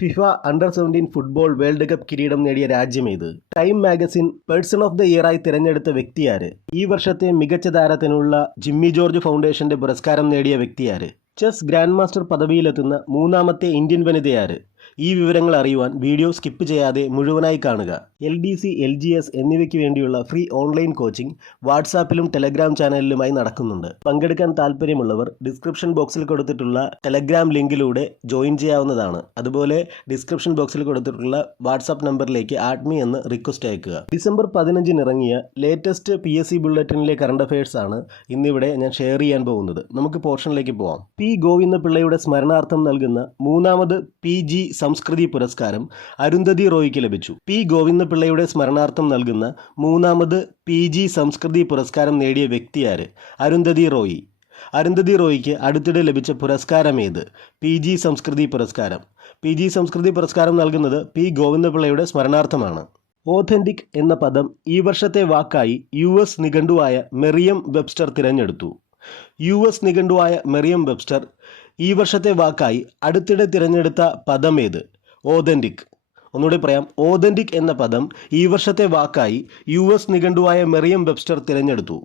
FIFA under seventeen football world cup കിരീടം നേടിയ രാജ്യം ഏത്? Time magazine person of the ഇയറായി തിരഞ്ഞെടുത്ത വ്യക്തിയാര് ഈ വർഷത്തെ മികച്ച താരത്തിനുള്ള ജിമ്മി ജോർജ് ഫൗണ്ടേഷന്റെ പുരസ്കാരം നേടിയ വ്യക്തിയാര് ചെസ് ഗ്രാൻഡ് മാസ്റ്റർ പദവിയിലെത്തുന്ന മൂന്നാമത്തെ ഇന്ത്യൻ വനിതയാര്? ഈ വിവരങ്ങൾ അറിയുവാൻ വീഡിയോ സ്കിപ്പ് ചെയ്യാതെ മുഴുവനായി കാണുക. L D C L G S എന്നിവയ്ക്ക് വേണ്ടിയുള്ള ഫ്രീ ഓൺലൈൻ കോച്ചിംഗ് വാട്സാപ്പിലും ടെലഗ്രാം ചാനലിലുമായി നടക്കുന്നുണ്ട്. പങ്കെടുക്കാൻ താല്പര്യമുള്ളവർ ഡിസ്ക്രിപ്ഷൻ ബോക്സിൽ കൊടുത്തിട്ടുള്ള ടെലഗ്രാം ലിങ്കിലൂടെ ജോയിൻ ചെയ്യാവുന്നതാണ്. അതുപോലെ ഡിസ്ക്രിപ്ഷൻ ബോക്സിൽ കൊടുത്തിട്ടുള്ള വാട്സാപ്പ് നമ്പറിലേക്ക് ആഡ്മി എന്ന് റിക്വസ്റ്റ് അയക്കുക. ഡിസംബർ പതിനഞ്ചിന് ഇറങ്ങിയ ലേറ്റസ്റ്റ് പി എസ് സി ബുള്ളറ്റിനിലെ കറണ്ട് അഫയേഴ്സ് ആണ് ഇന്നിവിടെ ഞാൻ ഷെയർ ചെയ്യാൻ പോകുന്നത്. നമുക്ക് പോർഷനിലേക്ക് പോവാം. പി ഗോവിന്ദപിള്ളയുടെ സ്മരണാർത്ഥം നൽകുന്ന മൂന്നാമത് പി ജി സംസ്കൃതി പുരസ്കാരം അരുന്ധതി റോയ്ക്ക് ലഭിച്ചു. പി. ഗോവിന്ദപിള്ളയുടെ സ്മരണാർത്ഥം നൽകുന്ന മൂന്നാമത് പി. ജി. സംസ്കൃതി പുരസ്കാരം നേടിയ വ്യക്തിയാര് അരുന്ധതി റോയി. അരുന്ധതി റോയിക്ക് അടുത്തിടെ ലഭിച്ച പുരസ്കാരമേത് പി. ജി. സംസ്കൃതി പുരസ്കാരം. പി. ജി. സംസ്കൃതി പുരസ്കാരം നൽകുന്നത് പി. ഗോവിന്ദപിള്ളയുടെ സ്മരണാർത്ഥമാണ്. ഓഥന്റിക് എന്ന പദം ഈ വർഷത്തെ വാക്കായി യു. എസ്. നിഘണ്ടുവായ മെറിയം വെബ്സ്റ്റർ തിരഞ്ഞെടുത്തു. യു. എസ്. നിഘണ്ടുവായ മെറിയം വെബ്സ്റ്റർ ഈ വർഷത്തെ വാക്കായി അടുത്തിടെ തിരഞ്ഞെടുത്ത പദമേത് ഓതന്റിക് ഒന്നുകൂടി പറയാം. ഓതന്റിക് എന്ന പദം ഈ വർഷത്തെ വാക്കായി യു എസ് നിഘണ്ടുവായ മെറിയം വെബ്സ്റ്റർ തിരഞ്ഞെടുത്തു.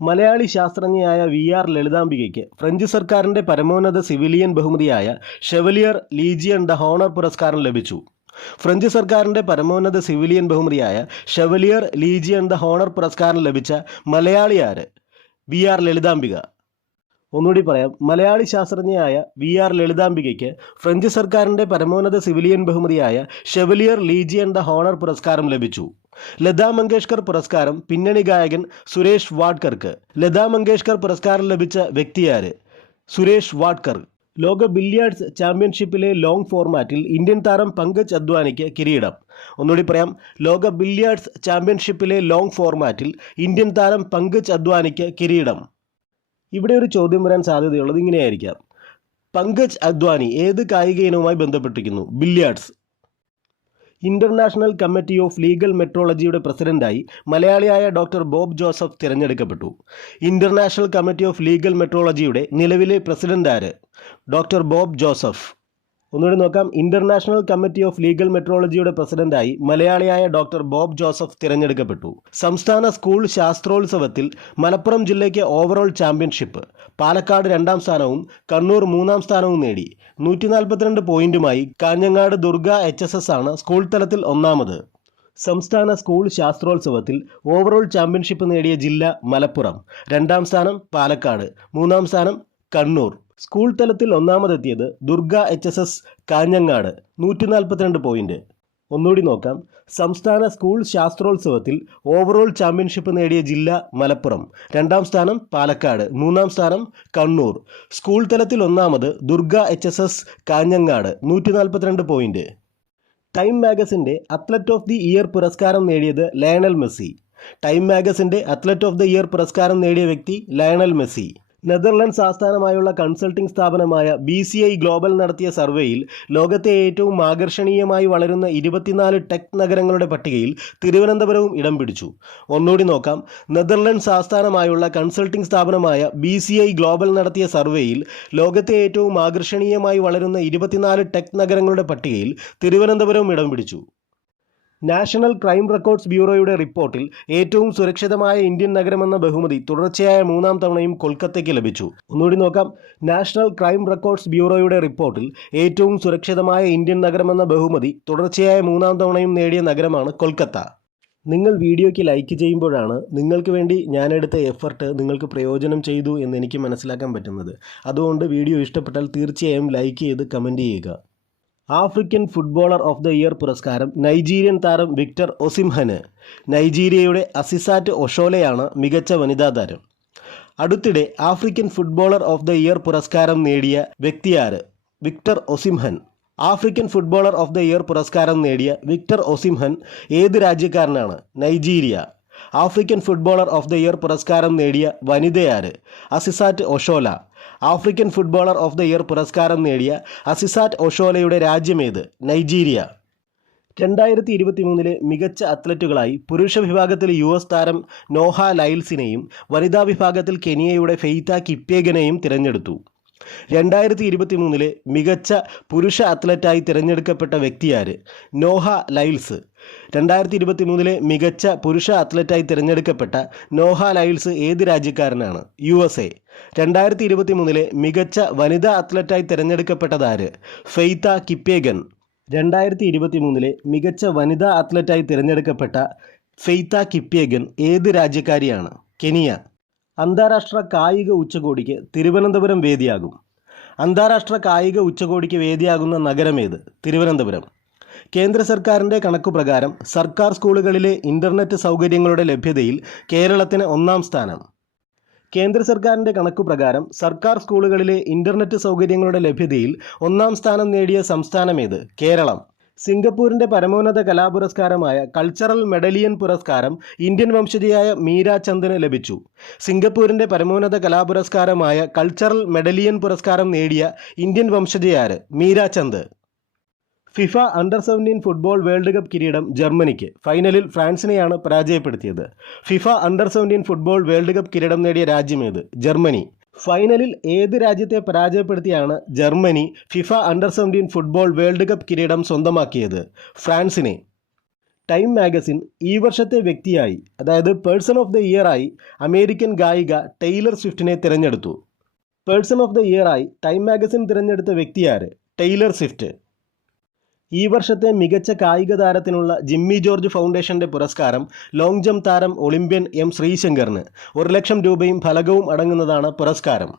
മലയാളി ശാസ്ത്രജ്ഞയായ വി ആർ ലളിതാംബികയ്ക്ക് ഫ്രഞ്ച് സർക്കാരിന്റെ പരമോന്നത സിവിലിയൻ ബഹുമതിയായ ഷെവലിയർ ലീജിയൻ ദ ഹോണർ പുരസ്കാരം ലഭിച്ചു. ഫ്രഞ്ച് സർക്കാരിന്റെ പരമോന്നത സിവിലിയൻ ബഹുമതിയായ ഷെവലിയർ ലീജിയൻ ദ ഹോണർ പുരസ്കാരം ലഭിച്ച മലയാളിയാർ വി ആർ ലളിതാംബിക. ഒന്നുകൂടി പറയാം. മലയാളി ശാസ്ത്രജ്ഞയായ വി ആർ ലളിതാംബികയ്ക്ക് ഫ്രഞ്ച് സർക്കാരിന്റെ പരമോന്നത സിവിലിയൻ ബഹുമതിയായ ഷെവലിയർ ലീജിയൻ ദ ഹോണർ പുരസ്കാരം ലഭിച്ചു. ലതാ മങ്കേഷ്കർ പുരസ്കാരം പിന്നണി ഗായകൻ സുരേഷ് വാഡ്കർക്ക്. ലതാ മങ്കേഷ്കർ പുരസ്കാരം ലഭിച്ച വ്യക്തിയാര് സുരേഷ് വാഡ്കർ. ലോക ബില്ല്യാർഡ്സ് ചാമ്പ്യൻഷിപ്പിലെ ലോങ് ഫോർമാറ്റിൽ ഇന്ത്യൻ താരം പങ്കജ് അദ്വാനിക്ക് കിരീടം. ഒന്നുകൂടി പറയാം ലോക ബില്ല്യാർഡ്സ് ചാമ്പ്യൻഷിപ്പിലെ ലോങ് ഫോർമാറ്റിൽ ഇന്ത്യൻ താരം പങ്കജ് അദ്വാനിക്ക് കിരീടം. ഇവിടെ ഒരു ചോദ്യം വരാൻ സാധ്യതയുള്ളത് ഇങ്ങനെയായിരിക്കാം. പങ്കജ് അദ്വാനി ഏത് കായിക ഇനവുമായി ബന്ധപ്പെട്ടിരിക്കുന്നു? Billiards international committee of legal മെട്രോളജിയുടെ പ്രസിഡന്റായി മലയാളിയായ ഡോക്ടർ ബോബ് ജോസഫ് തിരഞ്ഞെടുക്കപ്പെട്ടു. ഇന്റർനാഷണൽ കമ്മിറ്റി ഓഫ് ലീഗൽ മെട്രോളജിയുടെ നിലവിലെ പ്രസിഡന്റ് ആര് ഡോക്ടർ ബോബ് ജോസഫ്. ഒന്നുകൂടി നോക്കാം. ഇന്റർനാഷണൽ കമ്മിറ്റി ഓഫ് ലീഗൽ മെട്രോളജിയുടെ പ്രസിഡന്റായി മലയാളിയായ ഡോക്ടർ ബോബ് ജോസഫ് തിരഞ്ഞെടുക്കപ്പെട്ടു. സംസ്ഥാന സ്കൂൾ ശാസ്ത്രോത്സവത്തിൽ മലപ്പുറം ജില്ലയ്ക്ക് ഓവറോൾ ചാമ്പ്യൻഷിപ്പ് പാലക്കാട് രണ്ടാം സ്ഥാനവും കണ്ണൂർ മൂന്നാം സ്ഥാനവും നേടി. നൂറ്റി നാൽപ്പത്തിരണ്ട് പോയിന്റുമായി Kanhangad Durga H S S ആണ് സ്കൂൾ തലത്തിൽ ഒന്നാമത്. സംസ്ഥാന സ്കൂൾ ശാസ്ത്രോത്സവത്തിൽ ഓവറോൾ ചാമ്പ്യൻഷിപ്പ് നേടിയ ജില്ല മലപ്പുറം. രണ്ടാം സ്ഥാനം പാലക്കാട്. മൂന്നാം സ്ഥാനം കണ്ണൂർ. സ്കൂൾ തലത്തിൽ ഒന്നാമതെത്തിയത് Durga H S S Kanhangad. നൂറ്റി നാൽപ്പത്തിരണ്ട് പോയിന്റ് ഒന്നുകൂടി നോക്കാം. സംസ്ഥാന സ്കൂൾ ശാസ്ത്രോത്സവത്തിൽ ഓവറോൾ ചാമ്പ്യൻഷിപ്പ് നേടിയ ജില്ല മലപ്പുറം. രണ്ടാം സ്ഥാനം പാലക്കാട്. മൂന്നാം സ്ഥാനം കണ്ണൂർ. സ്കൂൾ തലത്തിൽ ഒന്നാമത് Durga H S S Kanhangad. നൂറ്റി നാൽപ്പത്തിരണ്ട് പോയിന്റ് ടൈം മാഗസിന്റെ അത്ലറ്റ് ഓഫ് ദി ഇയർ പുരസ്കാരം നേടിയത് ലയണൽ മെസ്സി. ടൈം മാഗസിന്റെ അത്ലറ്റ് ഓഫ് ദി ഇയർ പുരസ്കാരം നേടിയ വ്യക്തി ലയണൽ മെസ്സി. നെതർലൻഡ്സ് ആസ്ഥാനമായുള്ള കൺസൾട്ടിംഗ് സ്ഥാപനമായ ബി സി ഐ ഗ്ലോബൽ നടത്തിയ സർവേയിൽ ലോകത്തെ ഏറ്റവും ആകർഷണീയമായി വളരുന്ന ഇരുപത്തിനാല് ടെക് നഗരങ്ങളുടെ പട്ടികയിൽ തിരുവനന്തപുരവും ഇടം പിടിച്ചു. ഒന്നുകൂടി നോക്കാം. നെതർലൻഡ്സ് ആസ്ഥാനമായുള്ള കൺസൾട്ടിംഗ് സ്ഥാപനമായ ബി സി ഐ ഗ്ലോബൽ നടത്തിയ സർവേയിൽ ലോകത്തെ ഏറ്റവും ആകർഷണീയമായി വളരുന്ന ഇരുപത്തിനാല് ടെക് നഗരങ്ങളുടെ പട്ടികയിൽ തിരുവനന്തപുരവും ഇടം പിടിച്ചു. നാഷണൽ ക്രൈം റെക്കോർഡ്സ് ബ്യൂറോയുടെ റിപ്പോർട്ടിൽ ഏറ്റവും സുരക്ഷിതമായ ഇന്ത്യൻ നഗരമെന്ന ബഹുമതി തുടർച്ചയായ മൂന്നാം തവണയും കൊൽക്കത്തയ്ക്ക് ലഭിച്ചു. ഒന്നുകൂടി നോക്കാം. നാഷണൽ ക്രൈം റെക്കോർഡ്സ് ബ്യൂറോയുടെ റിപ്പോർട്ടിൽ ഏറ്റവും സുരക്ഷിതമായ ഇന്ത്യൻ നഗരമെന്ന ബഹുമതി തുടർച്ചയായ മൂന്നാം തവണയും നേടിയ നഗരമാണ് കൊൽക്കത്ത. നിങ്ങൾ വീഡിയോയ്ക്ക് ലൈക്ക് ചെയ്യുമ്പോഴാണ് നിങ്ങൾക്ക് വേണ്ടി ഞാനെടുത്ത എഫർട്ട് നിങ്ങൾക്ക് പ്രയോജനം ചെയ്തു എന്ന് എനിക്ക് മനസ്സിലാക്കാൻ പറ്റുന്നത്. അതുകൊണ്ട് വീഡിയോ ഇഷ്ടപ്പെട്ടാൽ തീർച്ചയായും ലൈക്ക് ചെയ്ത് കമന്റ് ചെയ്യുക. African footballer of the year പുരസ്കാരം നൈജീരിയൻ താരം വിക്ടർ ഒസിംഹന്. നൈജീരിയയുടെ അസിസാറ്റ് ഒഷോലയാണ് മികച്ച വനിതാ താരം. അടുത്തിടെ African footballer of the year പുരസ്കാരം നേടിയ വ്യക്തിയാര് Victor Osimhen. African footballer of the year പുരസ്കാരം നേടിയ വിക്ടർ ഒസിംഹൻ ഏത് രാജ്യക്കാരനാണ്? Nigeria African footballer of the year പുരസ്കാരം നേടിയ വനിതയാര് Asisat Oshoala African footballer of the year പുരസ്കാരം നേടിയ അസിസാറ്റ് ഒഷോലയുടെ രാജ്യമേത്? നൈജീരിയ. രണ്ടായിരത്തി ഇരുപത്തി മൂന്നിലെ മികച്ച അത്ലറ്റുകളായി പുരുഷ വിഭാഗത്തിൽ യു എസ് താരം നോഹ ലൈൽസിനെയും വനിതാ വിഭാഗത്തിൽ കെനിയയുടെ ഫെയ്ത്ത കിപ്പേഗനെയും തിരഞ്ഞെടുത്തു. രണ്ടായിരത്തി ഇരുപത്തി മൂന്നിലെ മികച്ച പുരുഷ അത്ലറ്റായി തിരഞ്ഞെടുക്കപ്പെട്ട വ്യക്തിയാര്? നോഹ ലൈൽസ്. രണ്ടായിരത്തി ഇരുപത്തി മൂന്നിലെ മികച്ച പുരുഷ അത്ലറ്റായി തിരഞ്ഞെടുക്കപ്പെട്ട നോഹ ലൈൽസ് ഏത് രാജ്യക്കാരനാണ്? യു എസ് എ രണ്ടായിരത്തി ഇരുപത്തി മൂന്നിലെ മികച്ച വനിതാ അത്ലറ്റായി തിരഞ്ഞെടുക്കപ്പെട്ടതാര് ഫെയ്ത്ത കിപ്പേഗൻ രണ്ടായിരത്തി ഇരുപത്തി മൂന്നിലെ മികച്ച വനിതാ അത്ലറ്റായി തിരഞ്ഞെടുക്കപ്പെട്ട ഫെയ്ത്ത കിപ്പേഗൻ ഏത് രാജ്യക്കാരിയാണ്? കെനിയ. അന്താരാഷ്ട്ര കായിക ഉച്ചകോടിക്ക് തിരുവനന്തപുരം വേദിയാകും. അന്താരാഷ്ട്ര കായിക ഉച്ചകോടിക്ക് വേദിയാകുന്ന നഗരമേത്? തിരുവനന്തപുരം. കേന്ദ്ര സർക്കാരിന്റെ കണക്കുപ്രകാരം സർക്കാർ സ്കൂളുകളിലെ ഇന്റർനെറ്റ് സൗകര്യങ്ങളുടെ ലഭ്യതയിൽ കേരളത്തിന് ഒന്നാം സ്ഥാനം. കേന്ദ്ര സർക്കാരിന്റെ കണക്കുപ്രകാരം സർക്കാർ സ്കൂളുകളിലെ ഇന്റർനെറ്റ് സൗകര്യങ്ങളുടെ ലഭ്യതയിൽ ഒന്നാം സ്ഥാനം നേടിയ സംസ്ഥാനമേത് കേരളം. സിംഗപ്പൂരിന്റെ പരമോന്നത കലാപുരസ്കാരമായ കൾച്ചറൽ മെഡലിയൻ പുരസ്കാരം ഇന്ത്യൻ വംശജയായ മീര ചന്ദിന് ലഭിച്ചു. സിംഗപ്പൂരിന്റെ പരമോന്നത കലാപുരസ്കാരമായ കൾച്ചറൽ മെഡലിയൻ പുരസ്കാരം നേടിയ Indian വംശജയാര് Meera Chand. FIFA under seventeen football world cup കിരീടം ജർമ്മനിക്ക്. ഫൈനലിൽ ഫ്രാൻസിനെയാണ് പരാജയപ്പെടുത്തിയത്. FIFA under seventeen football world cup കിരീടം നേടിയ രാജ്യമേത് ജർമ്മനി. ഫൈനലിൽ ഏത് രാജ്യത്തെ പരാജയപ്പെടുത്തിയാണ് Germany FIFA under seventeen football world cup കിരീടം സ്വന്തമാക്കിയത്? ഫ്രാൻസിനെ. ടൈം മാഗസിൻ ഈ വർഷത്തെ വ്യക്തിയായി അതായത് പേഴ്സൺ ഓഫ് ദ ഇയറായി അമേരിക്കൻ ഗായിക ടെയ്ലർ സ്വിഫ്റ്റിനെ തിരഞ്ഞെടുത്തു. പേഴ്സൺ ഓഫ് ദ ഇയറായി ടൈം മാഗസിൻ തിരഞ്ഞെടുത്ത വ്യക്തിയാര് ടെയ്ലർ സ്വിഫ്റ്റ്. ഈ വർഷത്തെ മികച്ച കായിക താരത്തിനുള്ള ജിമ്മി ജോർജ് ഫൗണ്ടേഷന്റെ പുരസ്കാരം ലോങ് ജംപ് താരം ഒളിമ്പ്യൻ എം ശ്രീശങ്കറിന്. ഒരു ലക്ഷം രൂപയും ഫലകവും അടങ്ങുന്നതാണ് പുരസ്കാരം.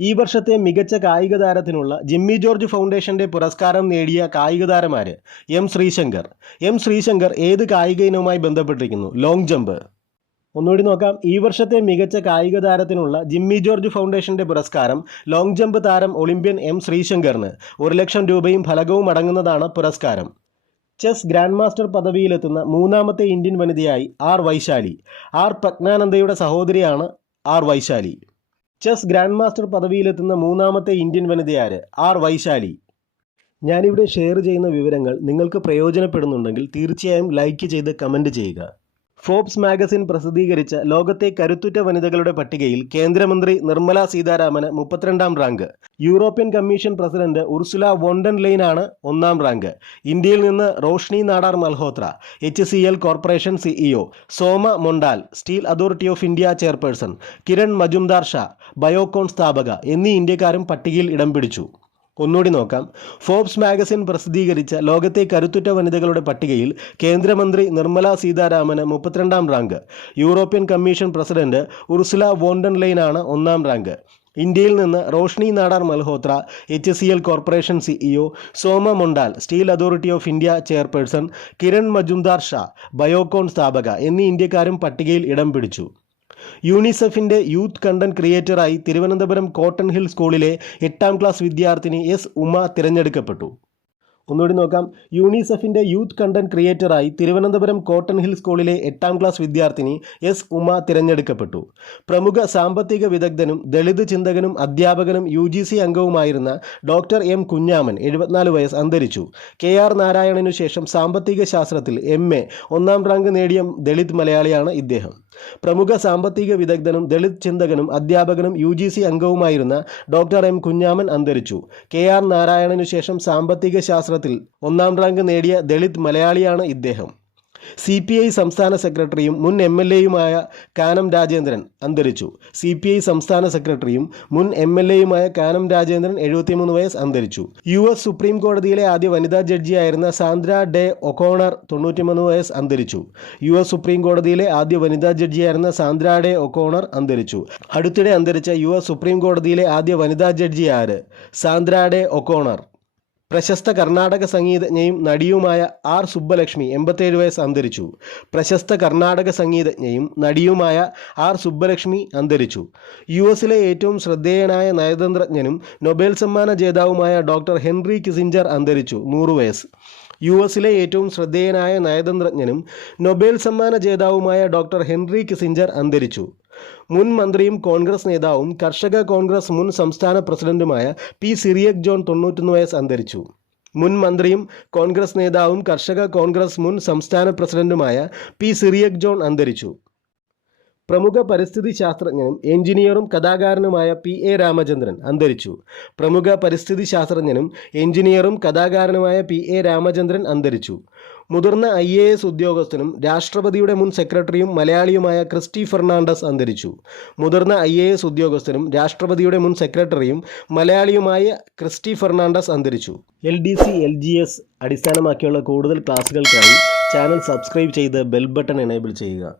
ഈ വർഷത്തെ മികച്ച കായിക താരത്തിനുള്ള ജിമ്മി ജോർജ് ഫൗണ്ടേഷന്റെ പുരസ്കാരം നേടിയ കായിക താരമാര് എം ശ്രീശങ്കർ. എം ശ്രീശങ്കർ ഏത് കായിക ഇനവുമായി ബന്ധപ്പെട്ടിരിക്കുന്നു? ലോങ് ജമ്പ് ഒന്നുകൂടി നോക്കാം. ഈ വർഷത്തെ മികച്ച കായിക താരത്തിനുള്ള ജിമ്മി ജോർജ് ഫൗണ്ടേഷന്റെ പുരസ്കാരം ലോങ് ജമ്പ് താരം ഒളിമ്പ്യൻ എം ശ്രീശങ്കറിന്. ഒരു ലക്ഷം രൂപയും ഫലകവും അടങ്ങുന്നതാണ് പുരസ്കാരം. ചെസ് ഗ്രാൻഡ് മാസ്റ്റർ പദവിയിലെത്തുന്ന മൂന്നാമത്തെ ഇന്ത്യൻ വനിതയായി ആർ വൈശാലി. ആർ പ്രജ്ഞാനന്ദയുടെ സഹോദരിയാണ് R Vaishali. Chess grand master പദവിയിലെത്തുന്ന മൂന്നാമത്തെ ഇന്ത്യൻ വനിതയാര് ആർ വൈശാലി. ഞാനിവിടെ ഷെയർ ചെയ്യുന്ന വിവരങ്ങൾ നിങ്ങൾക്ക് പ്രയോജനപ്പെടുന്നുണ്ടെങ്കിൽ തീർച്ചയായും ലൈക്ക് ചെയ്ത് കമന്റ് ചെയ്യുക. ഫോബ്സ് മാഗസിൻ പ്രസിദ്ധീകരിച്ച ലോകത്തെ കരുത്തുറ്റ വനിതകളുടെ പട്ടികയിൽ കേന്ദ്രമന്ത്രി നിർമ്മല സീതാരാമന് മുപ്പത്തിരണ്ടാം rank. European commission president Ursula von der ലൈനാണ് ഒന്നാം റാങ്ക്. ഇന്ത്യയിൽ നിന്ന് Roshni Nadar Malhotra H C L corporation CEO Soma Mondal steel authority of India chairperson Kiran Mazumdar Shaw Biocon സ്ഥാപക എന്നീ ഇന്ത്യക്കാരും പട്ടികയിൽ ഇടം പിടിച്ചു. ഒന്നുകൂടി നോക്കാം. ഫോബ്സ് മാഗസിൻ പ്രസിദ്ധീകരിച്ച ലോകത്തെ കരുത്തുറ്റ വനിതകളുടെ പട്ടികയിൽ കേന്ദ്രമന്ത്രി നിർമ്മല സീതാരാമന് മുപ്പത്തിരണ്ടാം rank. European commission president Ursula von der ലൈനാണ് ഒന്നാം റാങ്ക്. ഇന്ത്യയിൽ നിന്ന് Roshni Nadar Malhotra H C L corporation CEO Soma Mondal steel authority of India chairperson Kiran Mazumdar Shaw Biocon സ്ഥാപക എന്നീ ഇന്ത്യക്കാരും പട്ടികയിൽ ഇടം പിടിച്ചു. യൂണിസെഫിന്റെ യൂത്ത് കണ്ടന്റ് ക്രിയേറ്ററായി തിരുവനന്തപുരം കോട്ടൺ ഹിൽ സ്കൂളിലെ എട്ടാം ക്ലാസ് വിദ്യാർത്ഥിനി എസ് ഉമ തിരഞ്ഞെടുക്കപ്പെട്ടു. ഒന്നുകൂടി നോക്കാം. യൂണിസെഫിന്റെ യൂത്ത് കണ്ടന്റ് ക്രിയേറ്ററായി തിരുവനന്തപുരം കോട്ടൺ ഹിൽ സ്കൂളിലെ എട്ടാം ക്ലാസ് വിദ്യാർത്ഥിനി എസ് ഉമ തിരഞ്ഞെടുക്കപ്പെട്ടു. പ്രമുഖ സാമ്പത്തിക വിദഗ്ധനും ദളിത് ചിന്തകനും അധ്യാപകനും യു ജി സി അംഗവുമായിരുന്ന ഡോക്ടർ എം കുഞ്ഞാമൻ എഴുപത്തിനാല് വയസ്സ് അന്തരിച്ചു. കെ ആർ നാരായണനു ശേഷം സാമ്പത്തിക ശാസ്ത്രത്തിൽ എം എ ഒന്നാം റാങ്ക് നേടിയ ദളിത് മലയാളിയാണ് ഇദ്ദേഹം. പ്രമുഖ സാമ്പത്തിക വിദഗ്ധനും ദളിത് ചിന്തകനും അധ്യാപകനും യു ജി സി അംഗവുമായിരുന്ന ഡോക്ടർ എം കുഞ്ഞാമൻ അന്തരിച്ചു. കെ ആർ നാരായണനു ശേഷം സാമ്പത്തിക ശാസ്ത്രത്തിൽ ഒന്നാം റാങ്ക് നേടിയ ദളിത് മലയാളിയാണ് ഇദ്ദേഹം. സി പി ഐ സംസ്ഥാന സെക്രട്ടറിയും മുൻ എം എൽ എയുമായ കാനം രാജേന്ദ്രൻ അന്തരിച്ചു. സി പി ഐ സംസ്ഥാന സെക്രട്ടറിയും മുൻ എം എൽ എയുമായ കാനം രാജേന്ദ്രൻ എഴുപത്തിമൂന്ന് വയസ്സ് അന്തരിച്ചു. യു എസ് സുപ്രീം കോടതിയിലെ ആദ്യ വനിതാ ജഡ്ജിയായിരുന്ന സാന്ദ്ര ഡെ ഒക്കോണർ തൊണ്ണൂറ്റിമൂന്ന് വയസ്സ് അന്തരിച്ചു. യു എസ് സുപ്രീം കോടതിയിലെ ആദ്യ വനിതാ ജഡ്ജിയായിരുന്ന സാന്ദ്ര ഡെ ഒക്കോണർ അന്തരിച്ചു. അടുത്തിടെ അന്തരിച്ച യു എസ് സുപ്രീം കോടതിയിലെ ആദ്യ വനിതാ ജഡ്ജി ആര്? Sandra Day O'Connor. പ്രശസ്ത കർണാടക സംഗീതജ്ഞയും നടിയുമായ ആർ സുബ്ബലക്ഷ്മി എൺപത്തേഴ് വയസ്സ് അന്തരിച്ചു. പ്രശസ്ത കർണാടക സംഗീതജ്ഞയും നടിയുമായ ആർ സുബ്ബലക്ഷ്മി അന്തരിച്ചു. യു എസിലെ ഏറ്റവും ശ്രദ്ധേയനായ നയതന്ത്രജ്ഞനും നൊബേൽ സമ്മാന ജേതാവുമായ ഡോക്ടർ ഹെൻറി കിസിഞ്ചർ അന്തരിച്ചു നൂറ് വയസ്സ്. യു എസിലെ ഏറ്റവും ശ്രദ്ധേയനായ നയതന്ത്രജ്ഞനും നൊബേൽ സമ്മാന ജേതാവുമായ ഡോക്ടർ ഹെൻറി കിസിഞ്ചർ അന്തരിച്ചു. മുൻ മന്ത്രിയും കോൺഗ്രസ് നേതാവും കർഷക കോൺഗ്രസ് മുൻ സംസ്ഥാന പ്രസിഡന്റുമായ പി സിറിയക് ജോൺ തൊണ്ണൂറ്റൊന്ന് വയസ്സ് അന്തരിച്ചു. മുൻ മന്ത്രിയും കോൺഗ്രസ് നേതാവും കർഷക കോൺഗ്രസ് മുൻ സംസ്ഥാന പ്രസിഡന്റുമായ പി സിറിയക് ജോൺ അന്തരിച്ചു. പ്രമുഖ പരിസ്ഥിതി ശാസ്ത്രജ്ഞനും എഞ്ചിനീയറും കഥാകാരനുമായ പി എ രാമചന്ദ്രൻ അന്തരിച്ചു. പ്രമുഖ പരിസ്ഥിതി ശാസ്ത്രജ്ഞനും എഞ്ചിനീയറും കഥാകാരനുമായ പി എ രാമചന്ദ്രൻ അന്തരിച്ചു. മുതിർന്ന ഐ എ എസ് ഉദ്യോഗസ്ഥനും രാഷ്ട്രപതിയുടെ മുൻ സെക്രട്ടറിയും മലയാളിയുമായ ക്രിസ്റ്റി ഫെർണാണ്ടസ് അന്തരിച്ചു. മുതിർന്ന ഐ എ എസ് ഉദ്യോഗസ്ഥനും രാഷ്ട്രപതിയുടെ മുൻ സെക്രട്ടറിയും മലയാളിയുമായ ക്രിസ്റ്റി ഫെർണാണ്ടസ് അന്തരിച്ചു. L D C L G S അടിസ്ഥാനമാക്കിയുള്ള കൂടുതൽ ക്ലാസുകൾക്കായി ചാനൽ സബ്സ്ക്രൈബ് ചെയ്ത് ബെൽ ബട്ടൺ എനേബിൾ ചെയ്യുക.